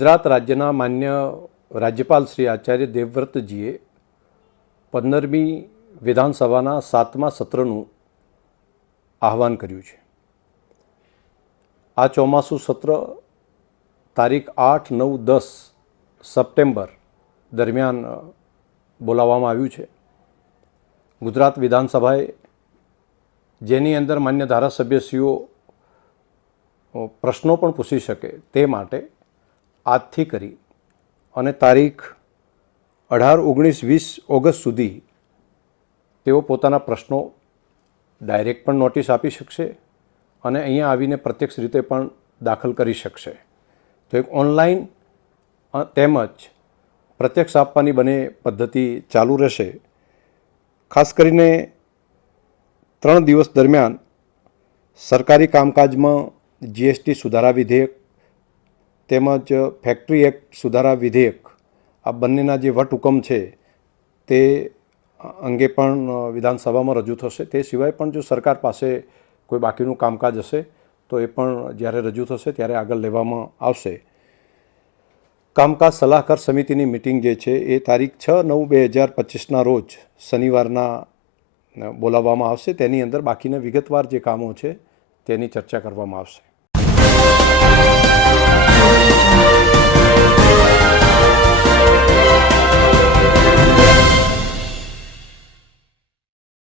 ગુજરાત રાજ્યના માન્ય રાજ્યપાલ શ્રી આચાર્ય દેવવ્રતજીએ 15મી વિધાનસભાના 7મા સત્રનું આહવાન કર્યું છે. આ ચોમાસું સત્ર તારીખ 8, 9, 10 સપ્ટેમ્બર દરમિયાન બોલાવવામાં આવ્યું છે. ગુજરાત વિધાનસભાએ જેની અંદર માન્ય ધારાસભ્યશ્રીઓ પ્રશ્નો પણ પૂછી શકે તે માટે આજથી કરી અને તારીખ 18, 19, 20 ઓગસ્ટ સુધી તેઓ પોતાના પ્રશ્નો ડાયરેક્ટ પણ નોટિસ આપી શકશે અને અહીંયા આવીને પ્રત્યક્ષ રીતે પણ દાખલ કરી શકશે. તો એક ઓનલાઈન તેમજ પ્રત્યક્ષ આપવાની બંને પદ્ધતિ ચાલુ રહેશે. ખાસ કરીને 3 દિવસ દરમિયાન સરકારી કામકાજમાં જીએસટી સુધારા વિધેયક તેમજ ફેક્ટરી એક્ટ સુધારા વિધેયક આ બંનેના જે વટહુકમ છે તે અંગે પણ વિધાનસભામાં રજૂ થશે. તે સિવાય પણ જો સરકાર પાસે કોઈ બાકીનું કામકાજ હશે તો એ પણ જ્યારે રજૂ થશે ત્યારે આગળ લેવામાં આવશે. કામકાજ સલાહકાર સમિતિની મિટિંગ જે છે એ તારીખ 6, 9, 2025ના રોજ શનિવારના બોલાવવામાં આવશે. તેની અંદર બાકીના વિગતવાર જે કામો છે તેની ચર્ચા કરવામાં આવશે.